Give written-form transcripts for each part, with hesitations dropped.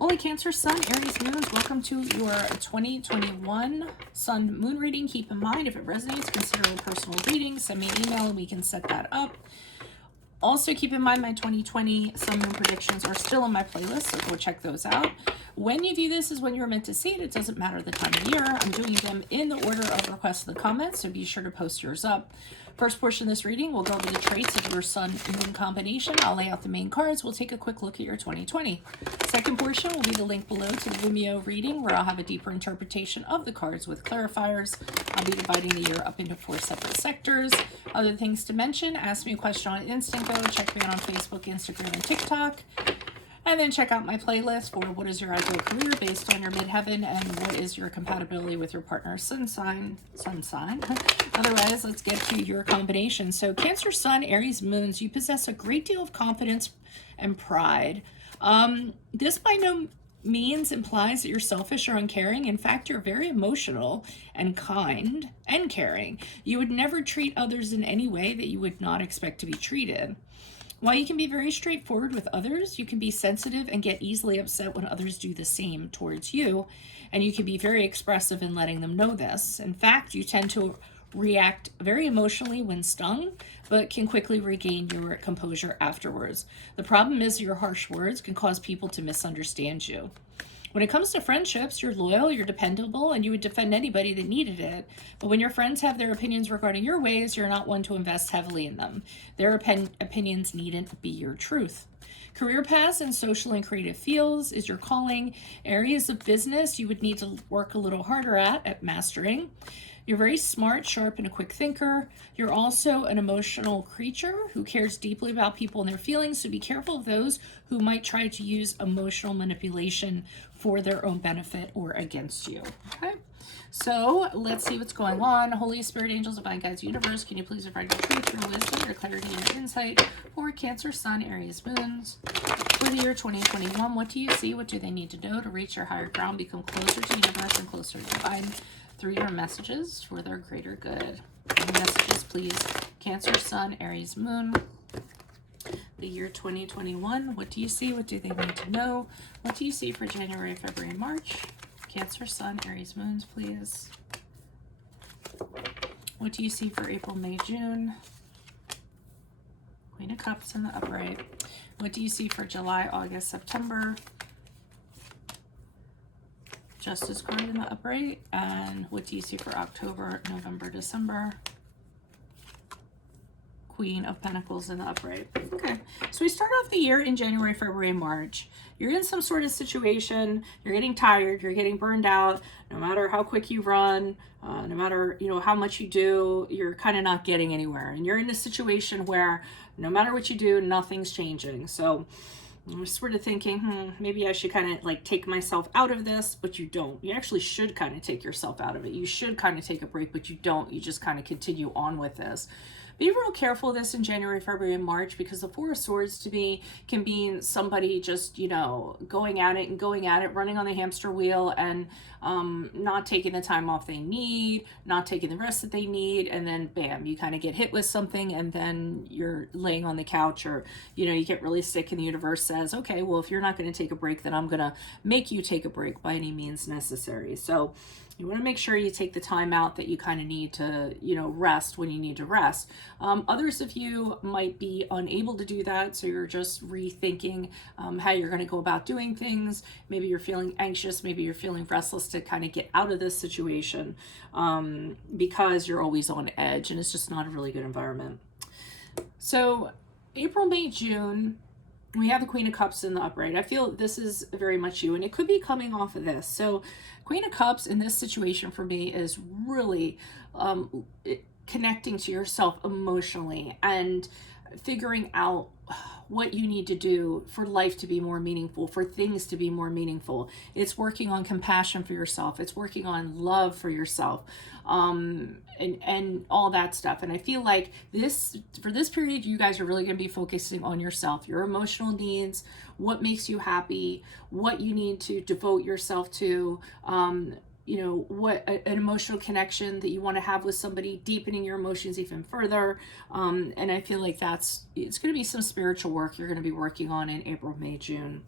Holy Cancer, Sun, Aries, Moons, welcome to your 2021 Sun Moon reading. Keep in mind, if it resonates, consider a personal reading. Send me an email and we can set that up. Also, keep in mind my 2020 Sun Moon predictions are still in my playlist, so go check those out. When you view this is when you're meant to see it. It doesn't matter the time of year. I'm doing them in the order of request in the comments, so be sure to post yours up. First portion of this reading, we'll go over the traits of your Sun Moon combination. I'll lay out the main cards. We'll take a quick look at your 2020. Second portion will be the link below to the VIMEO reading, where I'll have a deeper interpretation of the cards with clarifiers. I'll be dividing the year up into 4 separate sectors. Other things to mention, ask me a question on Instant Go, check me out on Facebook, Instagram, and TikTok. And then check out my playlist for what is your ideal career based on your midheaven and what is your compatibility with your partner's sun sign. Otherwise, let's get to your combination. So Cancer, Sun, Aries, Moons, you possess a great deal of confidence and pride. This by no means implies that you're selfish or uncaring. In fact, you're very emotional and kind and caring. You would never treat others in any way that you would not expect to be treated. While you can be very straightforward with others, you can be sensitive and get easily upset when others do the same towards you. And you can be very expressive in letting them know this. In fact, you tend to react very emotionally when stung, but can quickly regain your composure afterwards. The problem is your harsh words can cause people to misunderstand you. When it comes to friendships, you're loyal, you're dependable, and you would defend anybody that needed it. But when your friends have their opinions regarding your ways, you're not one to invest heavily in them. Their opinions needn't be your truth. Career paths and social and creative fields is your calling. Areas of business you would need to work a little harder at mastering. You're very smart, sharp, and a quick thinker. You're also an emotional creature who cares deeply about people and their feelings, so be careful of those who might try to use emotional manipulation for their own benefit or against you. Okay, so let's see what's going on. Holy Spirit, angels, divine guides, universe, can you please provide your truth, your wisdom, your clarity, and your insight for Cancer, Sun, Aries, Moons for the year 2021? What do you see? What do they need to know to reach your higher ground, become closer to the universe and closer to divine through your messages for their greater good? Any messages, please. Cancer, Sun, Aries, Moon. The year 2021. What do you see? What do they need to know? What do you see for January, February, and March? Cancer, Sun, Aries, Moons, please. What do you see for April, May, June? Queen of Cups in the upright. What do you see for July, August, September? Justice card in the upright. And what do you see for October, November, December? Queen of Pentacles in the upright. Okay, so we start off the year in January, February, and March. You're in some sort of situation, you're getting tired, you're getting burned out. No matter how quick you run, no matter how much you do, you're kind of not getting anywhere. And you're in a situation where no matter what you do, nothing's changing. So I'm sort of thinking, maybe I should kind of like take myself out of this, but you don't. You actually should kind of take yourself out of it. You should kind of take a break, but you don't. You just kind of continue on with this. Be real careful of this in January, February, and March, because the Four of Swords to me can mean somebody just, going at it, running on the hamster wheel and not taking the time off they need, not taking the rest that they need, and then bam, you kind of get hit with something and then you're laying on the couch, or, you get really sick and the universe says, okay, well, if you're not going to take a break, then I'm going to make you take a break by any means necessary. So you want to make sure you take the time out that you kind of need to, rest when you need to rest. Others of you might be unable to do that, so you're just rethinking how you're going to go about doing things. Maybe you're feeling anxious, maybe you're feeling restless to kind of get out of this situation because you're always on edge and it's just not a really good environment. So April, May, June, we have the Queen of Cups in the upright. I feel this is very much you, and it could be coming off of this. So Queen of Cups in this situation for me is really connecting to yourself emotionally and figuring out what you need to do for life to be more meaningful, for things to be more meaningful. It's working on compassion for yourself. It's working on love for yourself, and all that stuff. And I feel like for this period, you guys are really going to be focusing on yourself, your emotional needs, what makes you happy, what you need to devote yourself to, what an emotional connection that you want to have with somebody, deepening your emotions even further. And I feel like it's going to be some spiritual work you're going to be working on in April, May, June.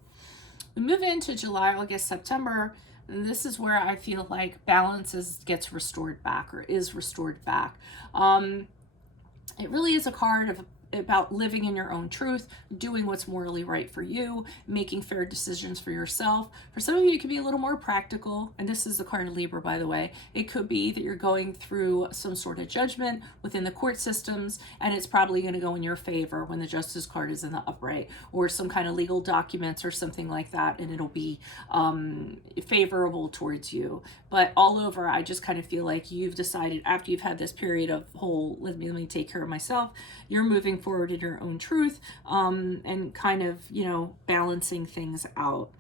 We move into July, August, September, and this is where I feel like balance gets restored back, or is restored back. It really is a card about living in your own truth, doing what's morally right for you, making fair decisions for yourself. For some of you, it could be a little more practical, and this is the card of Libra, by the way. It could be that you're going through some sort of judgment within the court systems, and it's probably going to go in your favor when the Justice card is in the upright, or some kind of legal documents or something like that, and it'll be favorable towards you. But all over, I just kind of feel like you've decided, after you've had this period of let me take care of myself, you're moving forward in your own truth, and kind of, balancing things out.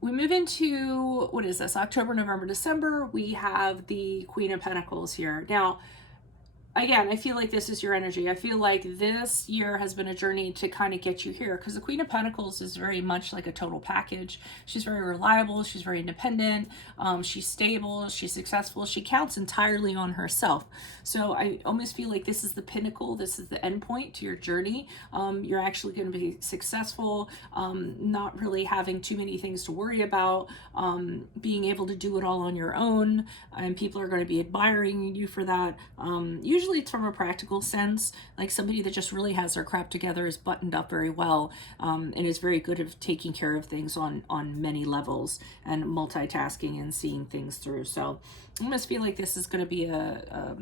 We move into, what is this, October, November, December. We have the Queen of Pentacles here. Now, again, I feel like this is your energy. I feel like this year has been a journey to kind of get you here, because the Queen of Pentacles is very much like a total package. She's very reliable. She's very independent. She's stable. She's successful. She counts entirely on herself. So I almost feel like this is the pinnacle. This is the end point to your journey. You're actually going to be successful, not really having too many things to worry about, being able to do it all on your own, and people are going to be admiring you for that. Usually it's from a practical sense, like somebody that just really has their crap together, is buttoned up very well, and is very good at taking care of things on many levels, and multitasking and seeing things through. So I almost feel like this is going to be a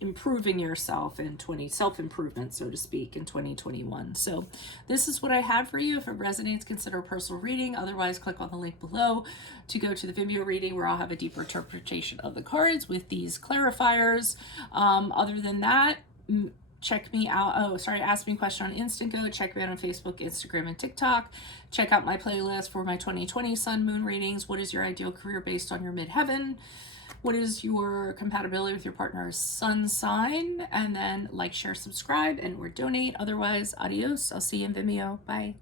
improving yourself in self-improvement, so to speak, in 2021. So this is what I had for you. If it resonates, consider a personal reading. Otherwise, click on the link below to go to the VIMEO reading, where I'll have a deeper interpretation of the cards with these clarifiers. Other than that, check me out. Ask me a question on Instago. Check me out on Facebook, Instagram, and TikTok. Check out my playlist for my 2020 Sun Moon readings. What is your ideal career based on your midheaven? What is your compatibility with your partner's sun sign? And then like, share, subscribe, and or donate. Otherwise, adios. I'll see you in Vimeo. Bye.